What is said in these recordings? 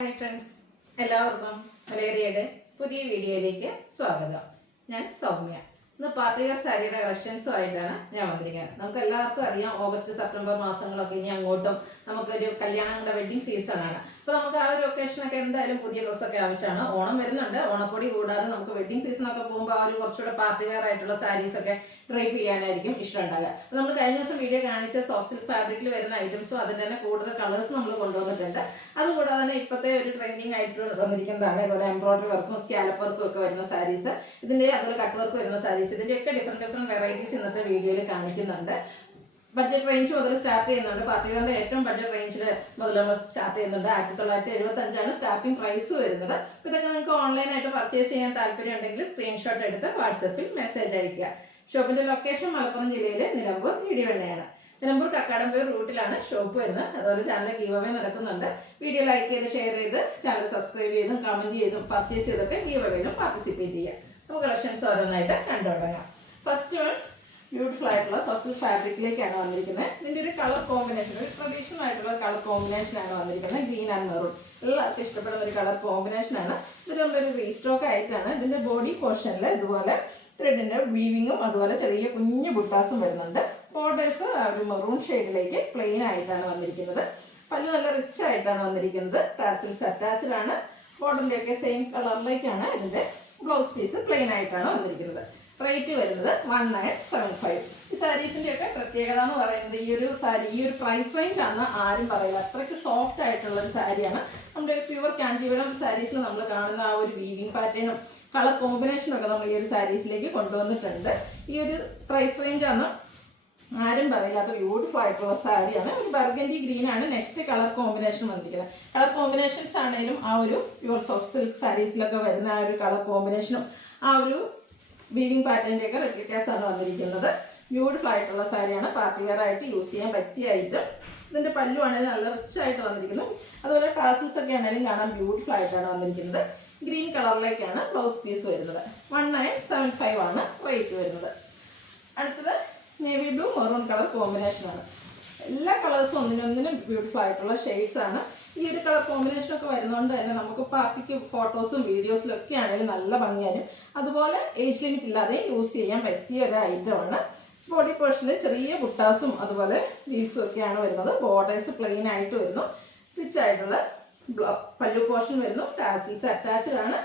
Hi friends, എല്ലാവർക്കും മലേറിയയുടെ പുതിയ വീഡിയോയിലേക്ക് സ്വാഗതം. ഞാൻ സൗമ്യ. ഇന്ന് പാർട്ടി വെയർ സാരിയുടെ കളക്ഷൻസുമായിട്ടാണ് ഞാൻ വന്നിരിക്കുന്നത്. നമുക്ക് എല്ലാവർക്കും അറിയാം, ഓഗസ്റ്റ് സെപ്റ്റംബർ മാസങ്ങളൊക്കെ ഇനി അങ്ങോട്ടും നമുക്കൊരു കല്യാണങ്ങളുടെ വെഡ്ഡിങ് സീസണാണ്. അപ്പോൾ നമുക്ക് ആ ഒരു ഒക്കേഷനൊക്കെ എന്തായാലും പുതിയ ഡ്രസ്സൊക്കെ ആവശ്യമാണ്. ഓണം വരുന്നുണ്ട്. ഓണപ്പൊടി കൂടാതെ നമുക്ക് വെഡ്ഡിങ് സീസണൊക്കെ പോകുമ്പോൾ ആ ഒരു കുറച്ചുകൂടെ പാർട്ടി വെയർ ആയിട്ടുള്ള സാരീസൊക്കെ ഡ്രൈപ്പ് ചെയ്യാനായിരിക്കും ഇഷ്ടം ഉണ്ടാകുക. അപ്പോൾ നമ്മൾ കഴിഞ്ഞ ദിവസം വീഡിയോ കാണിച്ച സോഫ്റ്റ് സിൽക്ക് ഫാബ്രിക്കിൽ വരുന്ന ഐറ്റംസും അതിൻ്റെ തന്നെ കൂടുതൽ കളേഴ്സ് നമ്മൾ കൊണ്ടുവന്നിട്ടുണ്ട്. അതുകൂടാതെ തന്നെ ഇപ്പോഴത്തെ ഒരു ട്രെൻഡിങ് ആയിട്ട് വന്നിരിക്കുന്നതാണ് ഇതുപോലെ എംബ്രോയിഡറി വർക്കും സ്കാലപ്പ് വർക്കും ഒക്കെ വരുന്ന സാരീസ്, ഇതിൻ്റെ അതുപോലെ കട്ട് വർക്ക് വരുന്ന സാരീസ്, ഇതിൻ്റെയൊക്കെ ഡിഫറെൻറ്റ് വെറൈറ്റീസ് ഇന്നത്തെ വീഡിയോയിൽ കാണിക്കുന്നുണ്ട്. ബഡ്ജറ്റ് റേഞ്ച് മുതൽ സ്റ്റാർട്ട് ചെയ്യുന്നുണ്ട്. പാർട്ടി വെയറിന്റെ ഏറ്റവും ബഡ്ജറ്റ് റേഞ്ചിൽ മുതൽ നമ്മൾ സ്റ്റാർട്ട് ചെയ്യുന്നുണ്ട്. 1975 സ്റ്റാർട്ടിംഗ് പ്രൈസ് വരുന്നത്. ഇതൊക്കെ നിങ്ങൾക്ക് ഓൺലൈനായിട്ട് പർച്ചേസ് ചെയ്യാൻ താല്പര്യം ഉണ്ടെങ്കിൽ സ്ക്രീൻഷോട്ട് എടുത്ത് വാട്സപ്പിൽ മെസ്സേജ് അയയ്ക്കുക. ഷോപ്പിന്റെ ലൊക്കേഷൻ മലപ്പുറം ജില്ലയിലെ നിലമ്പൂർ ഇടിവണ്ണയാണ്. നിലമ്പൂർ കക്കാടംപേർ റൂട്ടിലാണ് ഷോപ്പ് വരുന്നത്. അതുപോലെ ചാനൽ ഗീവ് അവേ നടക്കുന്നുണ്ട്. വീഡിയോ ലൈക്ക് ചെയ്ത് ഷെയർ ചെയ്ത് ചാനൽ സബ്സ്ക്രൈബ് ചെയ്തും കമന്റ് ചെയ്തും പർച്ചേസ് ചെയ്തൊക്കെ ഗീവ് അവേയിലും പാർട്ടിസിപ്പേറ്റ് ചെയ്യുക. നമുക്ക് കളക്ഷൻസ് ഓരോന്നായിട്ട് കണ്ടു തുടങ്ങാം. ഫസ്റ്റ് വൺ ബ്യൂട്ടിഫുൾ ആയിട്ടുള്ള സോഫ്റ്റ് സിൽക്ക് ഫാബ്രിക്കിലേക്കാണ് വന്നിരിക്കുന്നത്. ഇതിൻ്റെ ഒരു കളർ കോമ്പിനേഷൻ, ഒരു ട്രഡീഷണൽ ആയിട്ടുള്ള കളർ കോമ്പിനേഷനാണ് വന്നിരിക്കുന്നത്. ഗ്രീൻ ആൻഡ് മെറൂൺ എല്ലാവർക്കും ഇഷ്ടപ്പെടുന്ന ഒരു കളർ കോമ്പിനേഷനാണ്. ഇത് നമ്മളൊരു റീസ്റ്റോക്ക് ആയിട്ടാണ്. ഇതിൻ്റെ ബോഡി പോർഷനിൽ ഇതുപോലെ ത്രെഡിൻ്റെ വീവിങ്ങും അതുപോലെ ചെറിയ കുഞ്ഞു ബുട്ടാസും വരുന്നുണ്ട്. ബോർഡേഴ്സ് ഒരു മെറൂൺ ഷെയ്ഡിലേക്ക് പ്ലെയിൻ ആയിട്ടാണ് വന്നിരിക്കുന്നത്. പല്ല് നല്ല റിച്ച് ആയിട്ടാണ് വന്നിരിക്കുന്നത്. ടാസിൽസ് അറ്റാച്ച്ഡ് ആണ്. ബോർഡറിൻ്റെയൊക്കെ സെയിം കളറിലേക്കാണ് ഇതിൻ്റെ ബ്ലൗസ് പീസ് പ്ലെയിൻ ആയിട്ടാണ് വന്നിരിക്കുന്നത്. റേറ്റ് വരുന്നത് 1975. ഈ സാരീസിൻ്റെ ഒക്കെ പ്രത്യേകത എന്ന് പറയുന്നത് ഈ ഒരു പ്രൈസ് റേഞ്ച് ആണ് ആരും പറയില്ല. അത്രയ്ക്ക് സോഫ്റ്റ് ആയിട്ടുള്ള ഒരു സാരിയാണ്. നമ്മുടെ ഒരു പ്യുവർ കാഞ്ചീപുരം സാരീസിൽ നമ്മൾ കാണുന്ന ആ ഒരു വീവിങ് പാറ്റേണും കളർ കോമ്പിനേഷനും ഒക്കെ നമ്മൾ ഈ ഒരു സാരീസിലേക്ക് കൊണ്ടുവന്നിട്ടുണ്ട്. ഈ ഒരു പ്രൈസ് റേഞ്ച് ആണ് ആരും പറയില്ലാത്ത ബ്യൂട്ടിഫുൾ ആയിട്ടുള്ള സാരിയാണ്. ഒരു ബർഗൻഡി ഗ്രീൻ ആണ് നെക്സ്റ്റ് കളർ കോമ്പിനേഷൻ വന്നിരിക്കുന്നത്. കളർ കോമ്പിനേഷൻസ് ആണെങ്കിലും ആ ഒരു പ്യുവർ സോഫ്റ്റ് സിൽക്ക് സാരീസിലൊക്കെ വരുന്ന ആ ഒരു കളർ കോമ്പിനേഷനും ആ ഒരു വീവിങ് പാറ്റേണിൻ്റെയൊക്കെ റെപ്ലിക്കാസ് ആണ് വന്നിരിക്കുന്നത്. ബ്യൂട്ടിഫുൾ ആയിട്ടുള്ള സാരിയാണ്. പാർട്ടി വെയർ ആയിട്ട് യൂസ് ചെയ്യാൻ പറ്റിയ ഐറ്റം. ഇതിൻ്റെ പല്ലു ആണെങ്കിലും നല്ല റിച്ച് ആയിട്ട് വന്നിരിക്കുന്നത്. അതുപോലെ ടാസിൽസ് ഒക്കെ ആണെങ്കിലും കാണാൻ ബ്യൂട്ടിഫുൾ ആയിട്ടാണ് വന്നിരിക്കുന്നത്. ഗ്രീൻ കളറിലേക്കാണ് ബ്ലൗസ് പീസ് വരുന്നത്. 1975 ആണ് റേറ്റ് വരുന്നത്. അടുത്തത് നേവി ബ്ലൂ മെറൂൺ കളർ കോമ്പിനേഷനാണ്. എല്ലാ കളേഴ്സും ഒന്നിനൊന്നിനും ബ്യൂട്ടിഫുൾ ആയിട്ടുള്ള ഷെയ്ഡ്സ് ആണ്. ഈ ഒരു കളർ കോമ്പിനേഷനൊക്കെ വരുന്നതുകൊണ്ട് തന്നെ നമുക്ക് പാർട്ടിക്ക് ഫോട്ടോസും വീഡിയോസിലും ഒക്കെ ആണെങ്കിലും നല്ല ഭംഗിയാലും അതുപോലെ ഏജ് ലിമിറ്റ് ഇല്ലാതെ യൂസ് ചെയ്യാൻ പറ്റിയ ഒരു ഐറ്റമാണ്. ബോഡി പോർഷനിൽ ചെറിയ ബുട്ടാസും അതുപോലെ ലീവ്സും ഒക്കെയാണ് വരുന്നത്. ബോർഡേഴ്സ് പ്ലെയിൻ ആയിട്ട് വരുന്നു. റിച്ച് ആയിട്ടുള്ള പല്ലു പോർഷൻ വരുന്നു. ടാസിൽസ് അറ്റാച്ച്ഡ് ആണ്.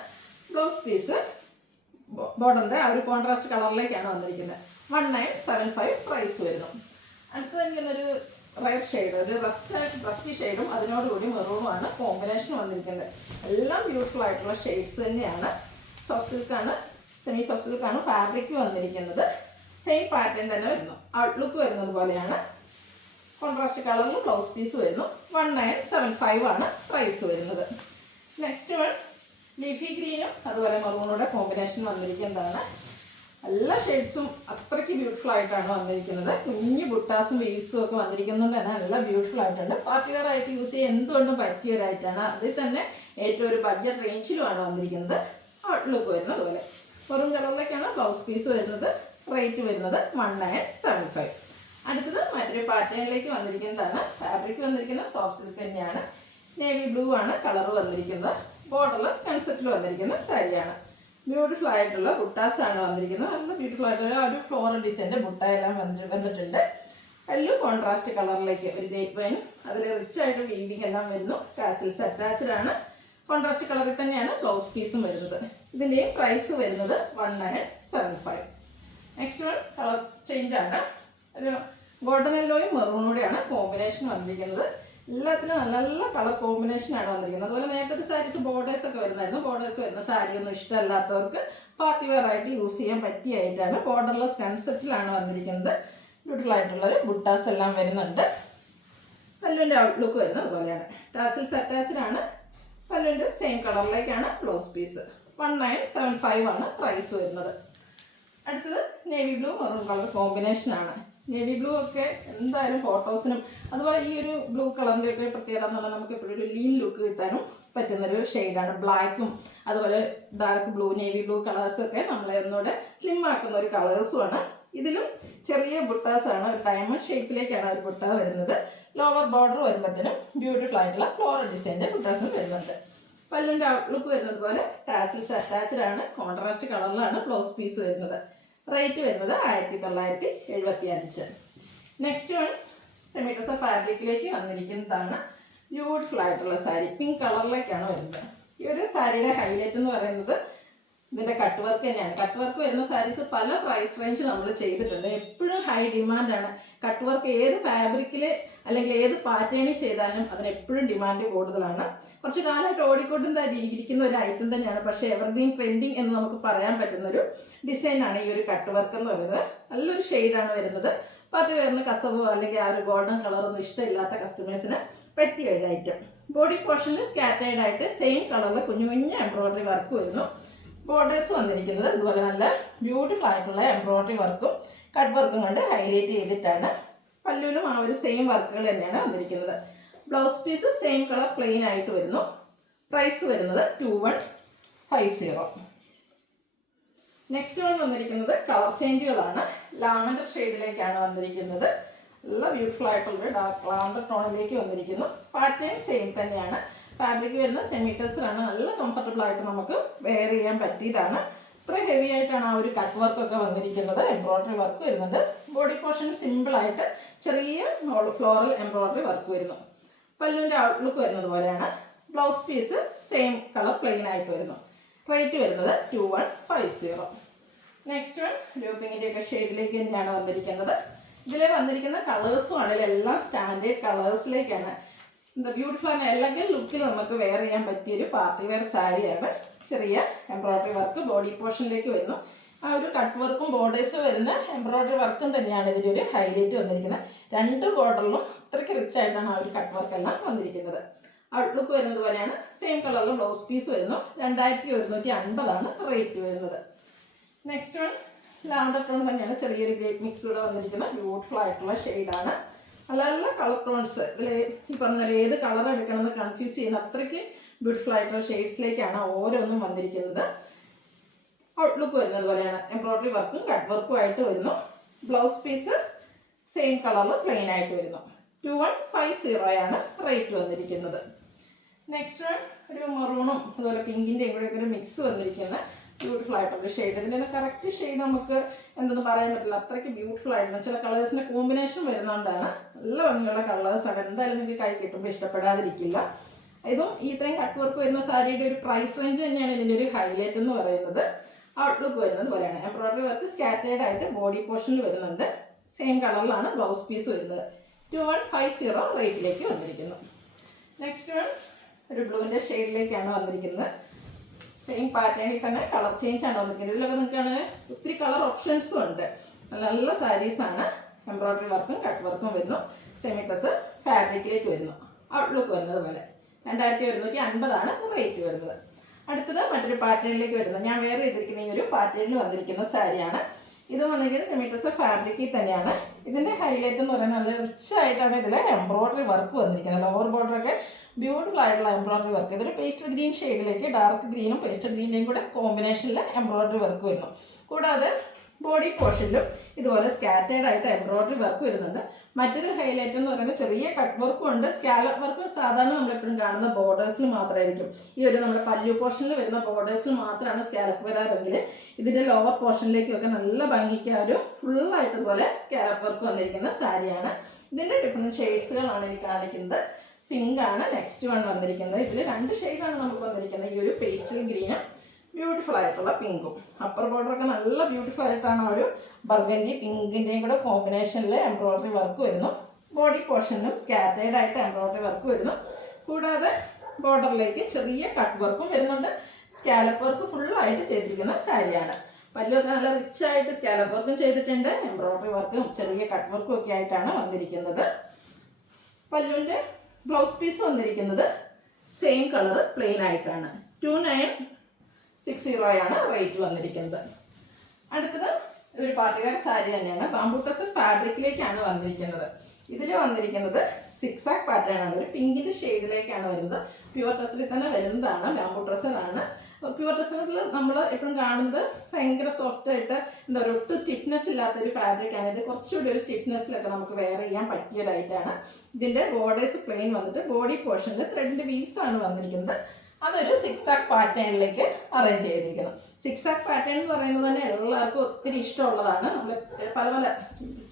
ബ്ലൗസ് പീസ് ബോർഡറിൻ്റെ ആ ഒരു കോൺട്രാസ്റ്റ് കളറിലേക്കാണ് വന്നിരിക്കുന്നത്. 1975 പ്രൈസ് വരുന്നു. അടുത്തത് എനിക്കൊരു റയർ ഷെയ്ഡ്, ഒരു റസ്റ്റി ഷെയ്ഡും അതിനോടുകൂടി മെറൂണുമാണ് കോമ്പിനേഷൻ വന്നിരിക്കുന്നത്. എല്ലാം ബ്യൂട്ടിഫുൾ ആയിട്ടുള്ള ഷെയ്ഡ്സ് തന്നെയാണ്. സോഫ്റ്റ് സിൽക്കാണ്, സെമി സോഫ്റ്റ് സിൽക്കാണ് ഫാബ്രിക് വന്നിരിക്കുന്നത്. സെയിം പാറ്റേൺ തന്നെ വരുന്നു. ഔട്ട്ലുക്ക് വരുന്നത് പോലെയാണ്. കോൺട്രാസ്റ്റ് കളറിൽ ബ്ലൗസ് പീസ് വരുന്നു. 1975 ആണ് പ്രൈസ് വരുന്നത്. നെക്സ്റ്റ് വൺ ലീഫി ഗ്രീനും അതുപോലെ മെറൂണോടെ കോമ്പിനേഷൻ വന്നിരിക്കുന്നതാണ്. എല്ലാ ഷെയ്ഡ്സും അത്രയ്ക്ക് ബ്യൂട്ടിഫുൾ ആയിട്ടാണ് വന്നിരിക്കുന്നത്. കുഞ്ഞു ബുട്ടാസും വീവ്സും ഒക്കെ വന്നിരിക്കുന്നതുകൊണ്ട് തന്നെ നല്ല ബ്യൂട്ടിഫുൾ ആയിട്ടുണ്ട്. പാർട്ടി വെയർ ആയിട്ട് യൂസ് ചെയ്യാൻ എന്തുകൊണ്ടും പറ്റിയൊരായിട്ടാണ്. അതിൽ തന്നെ ഏറ്റവും ഒരു ബഡ്ജറ്റ് റേഞ്ചിലുമാണ് വന്നിരിക്കുന്നത്. ഔട്ട്ലുക്ക് വരുന്നത് പോലെ മെറൂൺ കളറിലേക്കാണ് ബ്ലൗസ് പീസ് വരുന്നത്. റേറ്റ് വരുന്നത് 1975. അടുത്തത് മറ്റൊരു പാറ്റേണിലേക്ക് വന്നിരിക്കുന്നതാണ്. ഫാബ്രിക് വന്നിരിക്കുന്നത് സോഫ്റ്റ് സിൽക്ക് തന്നെയാണ്. നേവി ബ്ലൂ ആണ് കളർ വന്നിരിക്കുന്നത്. ബോർഡർലെസ് കൺസെപ്റ്റിൽ വന്നിരിക്കുന്ന സാരിയാണ്. ബ്യൂട്ടിഫുൾ ആയിട്ടുള്ള ബുട്ടാസ് ആണ് വന്നിരിക്കുന്നത്. നല്ല ബ്യൂട്ടിഫുൾ ആയിട്ടുള്ള ഒരു ഫ്ലോറൽ ഡിസൈൻ്റെ ബുട്ട എല്ലാം വന്നിട്ടുണ്ട്. എല്ലാം കോൺട്രാസ്റ്റ് കളറിലേക്ക് ഒരു ഡേറ്റ് വൈൻ അതിൽ റിച്ച് ആയിട്ട് വീവിങ് എല്ലാം വരുന്നു. ടാസിൽസ് അറ്റാച്ച്ഡ് ആണ്. കോൺട്രാസ്റ്റ് കളറിൽ തന്നെയാണ് ബ്ലൗസ് പീസും വരുന്നത്. ഇതിൻ്റെയും പ്രൈസ് വരുന്നത് 1975. നെക്സ്റ്റ് വൺ കളർ ചേഞ്ച് ആണ്. ഒരു ഗോൾഡൻ യെല്ലോയും മെറൂണോടെയാണ് കോമ്പിനേഷൻ വന്നിരിക്കുന്നത്. എല്ലാത്തിനും നല്ല നല്ല കളർ കോമ്പിനേഷനാണ് വന്നിരിക്കുന്നത്. അതുപോലെ നേരത്തെ സാരീസ് ബോർഡേഴ്സ് ഒക്കെ വരുന്നായിരുന്നു. ബോർഡേഴ്സ് വരുന്ന സാരിയൊന്നും ഇഷ്ടമല്ലാത്തവർക്ക് പാർട്ടി വെയർ ആയിട്ട് യൂസ് ചെയ്യാൻ പറ്റിയ ആയിട്ടാണ്. ബോർഡർലെസ് കൺസെപ്റ്റിലാണ് വന്നിരിക്കുന്നത്. ബ്യൂട്ടിഫുൾ ആയിട്ടുള്ളൊരു ബുട്ടാസ് എല്ലാം വരുന്നുണ്ട്. പല്ലുവിൻ്റെ ഔട്ട്ലുക്ക് വരുന്നത് അതുപോലെയാണ്. ടാസിൽസ് അറ്റാച്ച്ഡ് ആണ്. പല്ലുവിൻ്റെ സെയിം കളറിലേക്കാണ് ബ്ലൗസ് പീസ്. 1975 ആണ് പ്രൈസ് വരുന്നത്. അടുത്തത് നേവി ബ്ലൂ മെറൂൺ കളർ കോമ്പിനേഷനാണ്. നേവി ബ്ലൂ ഒക്കെ എന്തായാലും ഫോട്ടോസിനും അതുപോലെ ഈ ഒരു ബ്ലൂ കളറിൻ്റെ ഒക്കെ പ്രത്യേകത എന്ന് പറഞ്ഞാൽ നമുക്ക് എപ്പോഴും ഒരു ലീൻ ലുക്ക് കിട്ടാനും പറ്റുന്നൊരു ഷെയ്ഡാണ്. ബ്ലാക്കും അതുപോലെ ഡാർക്ക് ബ്ലൂ നേവി ബ്ലൂ കളേഴ്സൊക്കെ നമ്മളെ ഒന്നുകൂടെ സ്ലിം ആക്കുന്ന ഒരു കളേഴ്സുമാണ്. ഇതിലും ചെറിയ ബുട്ടാസാണ്, ഒരു ഡയമണ്ട് ഷേപ്പിലേക്കാണ് ഒരു ബുട്ട വരുന്നത്. ലോവർ ബോർഡർ വരുമ്പോഴത്തേനും ബ്യൂട്ടിഫുൾ ആയിട്ടുള്ള ഫ്ലോറൽ ഡിസൈൻ്റെ ബുട്ടാസും വരുന്നുണ്ട്. പല്ലുവിൻ്റെ ഔട്ട്ലുക്ക് വരുന്നത് പോലെ ടാസിൽസ് അറ്റാച്ച്ഡ് ആണ്. കോൺട്രാസ്റ്റ് കളറിലാണ് ബ്ലൗസ് പീസ് വരുന്നത്. റേറ്റ് വരുന്നത് 1975. നെക്സ്റ്റ് വൺ സെമി ടസർ ഫാബ്രിക്കിലേക്ക് വന്നിരിക്കുന്നതാണ്. ബ്യൂട്ടിഫുൾ ആയിട്ടുള്ള സാരി പിങ്ക് കളറിലേക്കാണ് വരുന്നത്. ഈ ഒരു സാരിയുടെ ഹൈലൈറ്റ് എന്ന് പറയുന്നത് ഇതിൻ്റെ കട്ട് വർക്ക് തന്നെയാണ്. കട്ട് വർക്ക് വരുന്ന സാരീസ് പല പ്രൈസ് റേഞ്ച് നമ്മൾ ചെയ്തിട്ടുണ്ട്. എപ്പോഴും ഹൈ ഡിമാൻഡാണ്. കട്ട് വർക്ക് ഏത് ഫാബ്രിക്കിൽ അല്ലെങ്കിൽ ഏത് പാറ്റേണിൽ ചെയ്താലും അതിന് എപ്പോഴും ഡിമാൻഡ് കൂടുതലാണ്. കുറച്ച് കാലമായിട്ട് ഓടിക്കൊണ്ടിരിക്കുന്ന ഒരു ഐറ്റം തന്നെയാണ്. പക്ഷേ എവർഗ്രീൻ ട്രെൻഡിങ് എന്ന് നമുക്ക് പറയാൻ പറ്റുന്നൊരു ഡിസൈനാണ് ഈ ഒരു കട്ട് വർക്ക് എന്ന് പറയുന്നത്. നല്ലൊരു ഷെയ്ഡാണ് വരുന്നത്. പാർട്ടി വരുന്ന കസവോ അല്ലെങ്കിൽ ആ ഒരു ഗോൾഡൻ കളറൊന്നും ഇഷ്ടമില്ലാത്ത കസ്റ്റമേഴ്സിന് പറ്റിയ ഒരു ഐറ്റം. ബോഡി പോർഷനിൽ സ്കാറ്റേർഡ് ആയിട്ട് സെയിം കളറിൽ കുഞ്ഞു കുഞ്ഞു എംബ്രോയ്ഡറി വർക്ക് വരുന്നു. ബോർഡേഴ്സ് വന്നിരിക്കുന്നത് ഇതുപോലെ നല്ല ബ്യൂട്ടിഫുൾ ആയിട്ടുള്ള എംബ്രോയ്ഡറി വർക്കും കട്ട് വർക്കും കൊണ്ട് ഹൈലൈറ്റ് ചെയ്തിട്ടാണ്. പല്ലുവിനും ആ ഒരു സെയിം വർക്കുകൾ തന്നെയാണ് വന്നിരിക്കുന്നത്. Blouse piece same colour plain ആയിട്ട് വരുന്നു. പ്രൈസ് വരുന്നത് 2150. നെക്സ്റ്റ് വൺ വന്നിരിക്കുന്നത് കളർ ചേഞ്ചുകളാണ്. ലാവൻഡർ ഷെയ്ഡിലേക്കാണ് വന്നിരിക്കുന്നത്. നല്ല ബ്യൂട്ടിഫുൾ ആയിട്ടുള്ളൊരു ഡാർക്ക് ലാവൻഡർ ടോണിലേക്ക് വന്നിരിക്കുന്നു. പാറ്റേൺ സെയിം തന്നെയാണ്. ഫാബ്രിക് വരുന്ന സെമി ടെസ്റ്ററാണ്. നല്ല കംഫർട്ടബിൾ ആയിട്ട് നമുക്ക് വെയർ ചെയ്യാൻ പറ്റിയതാണ്. ഇത്ര ഹെവി ആയിട്ടാണ് ആ ഒരു കട്ട് വർക്കൊക്കെ വന്നിരിക്കുന്നത്. എംബ്രോയ്ഡറി വർക്ക് വരുന്നുണ്ട്. ബോഡി പോർഷൻ സിമ്പിളായിട്ട് ചെറിയ ഫ്ലോറൽ എംബ്രോയ്ഡറി വർക്ക് വരുന്നു. പല്ലുവിൻ്റെ ഔട്ട്ലുക്ക് വരുന്നത് പോലെയാണ്. Blouse piece same colour plain ആയിട്ട് വരുന്നു. റേറ്റ് വരുന്നത് 2150. നെക്സ്റ്റ് വൺ ഗ്രൂപ്പിങ്ങിൻ്റെ ഒക്കെ ഷെയ്ഡിലേക്ക് തന്നെയാണ് വന്നിരിക്കുന്നത്. ഇതിൽ വന്നിരിക്കുന്ന കളേഴ്സും ആണെങ്കിൽ എല്ലാം സ്റ്റാൻഡേർഡ് കളേഴ്സിലേക്കാണ്. എന്താ ബ്യൂട്ടിഫുൾ ആൻഡ് എലഗൻ ലുക്കിൽ നമുക്ക് വെയർ ചെയ്യാൻ പറ്റിയൊരു പാർട്ടി വെയർ സാരിയാണ്. ചെറിയ എംബ്രോയ്ഡറി വർക്ക് ബോഡി പോർഷനിലേക്ക് വരുന്നു. ആ ഒരു കട്ട് വർക്കും ബോർഡേഴ്സിൽ വരുന്ന എംബ്രോയ്ഡറി വർക്കും തന്നെയാണ് ഇതിലൊരു ഹൈലൈറ്റ് വന്നിരിക്കുന്നത്. രണ്ട് ബോർഡറിലും അത്രയ്ക്ക് റിച്ച് ആയിട്ടാണ് ആ ഒരു കട്ട് വർക്കെല്ലാം വന്നിരിക്കുന്നത്. ഔട്ട്ലുക്ക് വരുന്നത് പോലെയാണ്. സെയിം കളറിൽ ബ്ലൗസ് പീസ് വരുന്നു. 2150 റേറ്റ് വരുന്നത്. നെക്സ്റ്റ് വൺ ലാവൻഡർ ടോൺ തന്നെയാണ്. ചെറിയൊരു ഗ്രേപ്പ് മിക്സ് കൂടെ വന്നിരിക്കുന്ന ബ്യൂട്ടിഫുൾ ആയിട്ടുള്ള ഷെയ്ഡാണ്. നല്ല നല്ല കളർ ടോൺസ്. ഇതിൽ ഈ പറഞ്ഞ ഏത് കളർ എടുക്കണമെന്ന് കൺഫ്യൂസ് ചെയ്യുന്ന അത്രയ്ക്ക് ബ്യൂട്ടിഫുൾ ആയിട്ടുള്ള ഷെയ്ഡ്സിലേക്കാണ് ഓരോന്നും വന്നിരിക്കുന്നത്. ഔട്ട്ലുക്ക് വരുന്നത് പോലെയാണ്. എംബ്രോയ്ഡറി വർക്കും കട്ട് വർക്കും ആയിട്ട് വരുന്നു. ബ്ലൗസ് പീസ് സെയിം കളറിൽ പ്ലെയിൻ ആയിട്ട് വരുന്നു. 2150 റേറ്റ് വന്നിരിക്കുന്നത്. നെക്സ്റ്റ് ഒരു മറൂണും അതുപോലെ പിങ്കിൻ്റെയും കൂടെയൊക്കെ ഒരു മിക്സ് വന്നിരിക്കുന്ന ബ്യൂട്ടിഫുൾ ആയിട്ടുള്ള ഷെയ്ഡ്. ഇതിൻ്റെ കറക്റ്റ് ഷെയ്ഡ് നമുക്ക് എന്തെന്ന് പറയാൻ പറ്റില്ല. അത്രയ്ക്ക് ബ്യൂട്ടിഫുൾ ആയിട്ടുള്ള ചില കളേഴ്സിൻ്റെ കോമ്പിനേഷൻ വരുന്നതുകൊണ്ടാണ്. നല്ല ഭംഗിയുള്ള കളേഴ്സാണ്. എന്തായാലും നിങ്ങൾക്ക് കൈ കിട്ടുമ്പോൾ ഇഷ്ടപ്പെടാതിരിക്കില്ല. ഇതും ഇത്രയും കട്ട് വർക്ക് വരുന്ന സാരിയുടെ ഒരു പ്രൈസ് റേഞ്ച് തന്നെയാണ് ഇതിൻ്റെ ഒരു ഹൈലൈറ്റ് എന്ന് പറയുന്നത്. ഔട്ട്ലുക്ക് വരുന്നത് പോലെയാണ്. എംബ്രോയ്ഡറി വർക്ക് സ്കാറ്റേർഡ് ആയിട്ട് ബോഡി പോർഷനിൽ വരുന്നുണ്ട്. സെയിം കളറിലാണ് ബ്ലൗസ് പീസ് വരുന്നത്. 2150 റേറ്റിലേക്ക് വന്നിരിക്കുന്നു. നെക്സ്റ്റ് ഒരു ബ്ലൂവിൻ്റെ ഷെയ്ഡിലേക്കാണ് വന്നിരിക്കുന്നത്. സെയിം പാറ്റേണിൽ തന്നെ കളർ ചേഞ്ച് ആണ് വന്നിരിക്കുന്നത്. ഇതിലൊക്കെ നിങ്ങൾക്ക് ഒത്തിരി കളർ ഓപ്ഷൻസും ഉണ്ട്. നല്ല നല്ല സാരീസാണ്. എംബ്രോയ്ഡറി വർക്കും കട്ട് വർക്കും വരുന്നു. സെമി ടസ് ഫാബ്രിക്കിലേക്ക് വരുന്നു. ഔട്ട്ലുക്ക് വരുന്നത് പോലെ 2150 റേറ്റ് വരുന്നത്. അടുത്തത് മറ്റൊരു പാറ്റേണിലേക്ക് വരുന്നത്. ഞാൻ വേറെ ചെയ്തിരിക്കുന്ന ഈ ഒരു പാറ്റേണിൽ വന്നിരിക്കുന്ന സാരിയാണ്. ഇത് വന്നിരിക്കുന്നത് സെമി ടസ് ഫാബ്രിക്കിൽ തന്നെയാണ്. ഇതിൻ്റെ ഹൈലൈറ്റ് എന്ന് പറയുന്നത് നല്ല റിച്ച് ആയിട്ടാണ് ഇതിൽ എംബ്രോയ്ഡറി വർക്ക് വന്നിരിക്കുന്നത്. ലോവർ ബോർഡറൊക്കെ ബ്യൂട്ടിഫുൾ ആയിട്ടുള്ള എംബ്രോയ്ഡറി വർക്ക്. ഇതൊരു പേസ്റ്റൽ ഗ്രീൻ ഷെയ്ഡിലേക്ക് ഡാർക്ക് ഗ്രീനും പേസ്റ്റൽ ഗ്രീനിൻ്റെയും കൂടെ കോമ്പിനേഷനിൽ എംബ്രോയ്ഡറി വർക്ക് വരുന്നു. കൂടാതെ ബോഡി പോർഷനിലും ഇതുപോലെ സ്കാറ്റേർഡ് ആയിട്ട് എംബ്രോയ്ഡറി വർക്ക് വരുന്നുണ്ട്. മറ്റൊരു ഹൈലൈറ്റ് എന്ന് പറയുന്നത് ചെറിയ കട്ട് വർക്കും ഉണ്ട്. സ്കാലപ്പ് വർക്ക് സാധാരണ നമ്മളെപ്പോഴും കാണുന്ന ബോർഡേഴ്സിൽ മാത്രമായിരിക്കും. ഈ ഒരു നമ്മുടെ പല്ലു പോർഷനിൽ വരുന്ന ബോർഡേഴ്സിൽ മാത്രമാണ് സ്കാലപ്പ് വരാറെങ്കിൽ ഇതിൻ്റെ ലോവർ പോർഷനിലേക്കൊക്കെ നല്ല ഭംഗിക്ക് ഒരു ഫുള്ളായിട്ട് ഇതുപോലെ സ്കാലപ്പ് വർക്ക് വന്നിരിക്കുന്ന സാരിയാണ്. ഇതിൻ്റെ ഡിഫറെൻറ്റ് ഷെയ്ഡ്സുകളാണ് എനിക്ക് കാണിക്കുന്നത്. പിങ്കാണ് നെക്സ്റ്റ് വൺ വന്നിരിക്കുന്നത്. ഇതിൽ 2 ഷെയ്ഡാണ് നമുക്ക് വന്നിരിക്കുന്നത്. ഈ ഒരു പേസ്റ്റൽ ഗ്രീനും ബ്യൂട്ടിഫുൾ ആയിട്ടുള്ള പിങ്കും. അപ്പർ ബോർഡറൊക്കെ നല്ല ബ്യൂട്ടിഫുൾ ആയിട്ടാണ് ആ ഒരു ബർഗൻഡി പിങ്കിൻ്റെയും കൂടെ കോമ്പിനേഷനിൽ എംബ്രോയ്ഡറി വർക്ക് വരുന്നു. ബോഡി പോർഷനിലും സ്കാറ്റേർഡ് ആയിട്ട് എംബ്രോയ്ഡറി വർക്ക് വരുന്നു. കൂടാതെ ബോർഡറിലേക്ക് ചെറിയ കട്ട് വർക്കും വരുന്നുണ്ട്. സ്കാലപ്പ് വർക്ക് ഫുള്ളായിട്ട് ചെയ്തിരിക്കുന്ന സാരിയാണ്. പല്ലുമൊക്കെ നല്ല റിച്ച് ആയിട്ട് സ്കാലപ്പ് വർക്കും ചെയ്തിട്ടുണ്ട്. എംബ്രോയ്ഡറി വർക്കും ചെറിയ കട്ട് വർക്കും ഒക്കെ ആയിട്ടാണ് വന്നിരിക്കുന്നത്. പല്ലുവിൻ്റെ ബ്ലൗസ് പീസ് വന്നിരിക്കുന്നത് സെയിം കളർ പ്ലെയിൻ ആയിട്ടാണ്. 2960 റേറ്റ് വന്നിരിക്കുന്നത്. അടുത്തത് ഒരു പാർട്ടിവെയർ സാരി തന്നെയാണ്. ബാംബൂ ടസർ ഫാബ്രിക്കിലേക്കാണ് വന്നിരിക്കുന്നത്. ഇതിൽ വന്നിരിക്കുന്നത് സിക്സ് ആക്ക് പാറ്റേൺ ആണ്. ഒരു പിങ്കിൻ്റെ ഷെയ്ഡിലേക്കാണ് വരുന്നത്. പ്യുവർ ടസറിൽ തന്നെ വരുന്നതാണ്. ബാംബൂ ടസറാണ്. പ്യുവർ ടെസറിൽ നമ്മൾ എപ്പോഴും കാണുന്നത് ഭയങ്കര സോഫ്റ്റ് ആയിട്ട് എന്താ പറയുക ഒട്ടും സ്റ്റിഫ്നെസ് ഇല്ലാത്തൊരു ഫാബ്രിക്കാണ്. ഇത് കുറച്ചുകൂടി ഒരു സ്റ്റിഫ്നെസ്സിലൊക്കെ നമുക്ക് വെയർ ചെയ്യാൻ പറ്റിയതായിട്ടാണ്. ഇതിൻ്റെ ബോർഡേഴ്സ് പ്ലെയിൻ വന്നിട്ട് ബോഡി പോർഷനിൽ ത്രെഡിൻ്റെ വീവ്സ് ആണ് വന്നിരിക്കുന്നത്. അതൊരു സിക്സാക് പാറ്റേണിലേക്ക് അറേഞ്ച് ചെയ്തിരിക്കുന്നു. സിക്സാക് പാറ്റേൺ എന്ന് പറയുന്നത് തന്നെ എല്ലാവർക്കും ഒത്തിരി ഇഷ്ടമുള്ളതാണ്. നമ്മൾ പല പല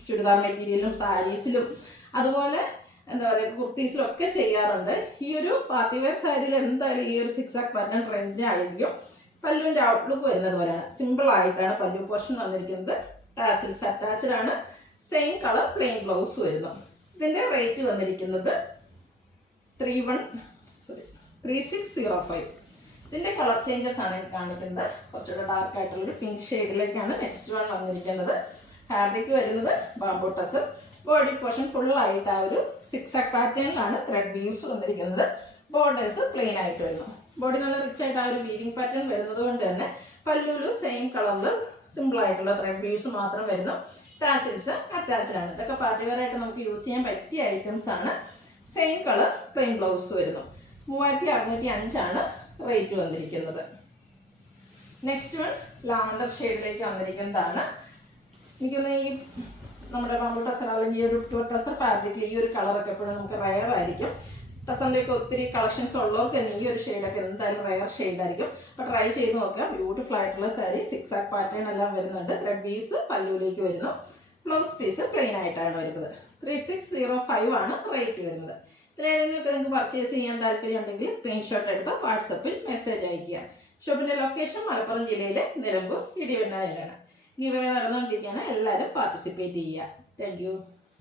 ചുരിദാർ മെറ്റീരിയലും സാരീസിലും അതുപോലെ എന്താ പറയുക കുർത്തീസിലും ഒക്കെ ചെയ്യാറുണ്ട്. ഈ ഒരു പാർട്ടി വെയർ സാരിയിൽ എന്തായാലും ഈ ഒരു സിക്സാക് പാറ്റേൺ ട്രെൻഡ് ആയിരിക്കും. പല്ലുവിൻ്റെ ഔട്ട്ലുക്ക് വരുന്നത് പോലെയാണ്. സിമ്പിൾ ആയിട്ടാണ് പല്ലു പോർഷൻ വന്നിരിക്കുന്നത്. ടാസിൽസ് അറ്റാച്ച്ഡ് ആണ്. സെയിം കളർ പ്ലെയിൻ ബ്ലൗസ് വരുന്നു. ഇതിൻ്റെ റേറ്റ് വന്നിരിക്കുന്നത് 3605. ഇതിൻ്റെ കളർ ചേഞ്ചസ് ആണ് കാണിക്കുന്നത്. കുറച്ചുകൂടെ ഡാർക്ക് ആയിട്ടുള്ളൊരു പിങ്ക് ഷെയ്ഡിലേക്കാണ് നെക്സ്റ്റ് വൺ വന്നിരിക്കുന്നത്. ഫാബ്രിക് വരുന്നത് ബാംബൂ ടസർ. ബോഡി പോർഷൻ ഫുള്ളായിട്ട് ആ ഒരു സിക്സാക് പാറ്റേണിലാണ് ത്രെഡ് വീവ്സ് വന്നിരിക്കുന്നത്. ബോർഡേഴ്സ് പ്ലെയിൻ ആയിട്ട് വരുന്നു. ബോഡി നല്ല റിച്ച് ആയിട്ട് ആ ഒരു വീവിംഗ് പാറ്റേൺ വരുന്നത് കൊണ്ട് തന്നെ പല്ലുവിൽ സെയിം കളറിൽ സിമ്പിൾ ആയിട്ടുള്ള ത്രെഡ് വീവ്സ് മാത്രം വരുന്നു. ടാസിൽസ് അറ്റാച്ച്ഡ് ആണ്. ഇതൊക്കെ പാർട്ടി വെയർ ആയിട്ട് നമുക്ക് യൂസ് ചെയ്യാൻ പറ്റിയ ഐറ്റംസ് ആണ്. സെയിം കളർ പ്ലെയിൻ ബ്ലൗസ് വരുന്നു. 3605 ആണ് റേറ്റ് വന്നിരിക്കുന്നത്. നെക്സ്റ്റ് വൺ ലാവണ്ടർ ഷെയ്ഡിലേക്ക് വന്നിരിക്കുന്നതാണ്. എനിക്കൊന്ന് ഈ നമ്മുടെ ബാംബൂ ടസർ അല്ലെങ്കിൽ ഈ ഒരു പ്യുവർ ടസർ ഫാബ്രിക്കിൽ ഈ ഒരു കളറൊക്കെ എപ്പോഴും നമുക്ക് റയർ ആയിരിക്കും. ടസറിൻ്റെയൊക്കെ ഒത്തിരി കളക്ഷൻസ് ഉള്ളവർക്ക് തന്നെ ഈ ഒരു ഷെയ്ഡൊക്കെ എന്തായാലും റയർ ഷെയ്ഡായിരിക്കും. അപ്പോൾ ട്രൈ ചെയ്ത് നോക്കാം. ബ്യൂട്ടിഫുൾ ആയിട്ടുള്ള സാരി. സിക്സാക് പാറ്റേൺ എല്ലാം വരുന്നുണ്ട്. ത്രെഡ് വീവ്സ് പല്ലുവിലേക്ക് വരുന്നു. ബ്ലൗസ് പീസ് പ്ലെയിൻ ആയിട്ടാണ് വരുന്നത്. 3605 ആണ് റേറ്റ് വരുന്നത്. ഇതിലേതെങ്കിലുമൊക്കെ നിങ്ങൾക്ക് പർച്ചേസ് ചെയ്യാൻ താല്പര്യം ഉണ്ടെങ്കിൽ സ്ക്രീൻഷോട്ട് എടുത്ത് വാട്സപ്പിൽ മെസ്സേജ് അയയ്ക്കുക. ഷോപ്പിൻ്റെ ലൊക്കേഷൻ മലപ്പുറം ജില്ലയിലെ നിലമ്പൂർ ഇടിവണ്ണയിലാണ്. ഗീവ് അവേ നടന്നുകൊണ്ടിരിക്കുകയാണ്. എല്ലാവരും പാർട്ടിസിപ്പേറ്റ് ചെയ്യുക. Thank you.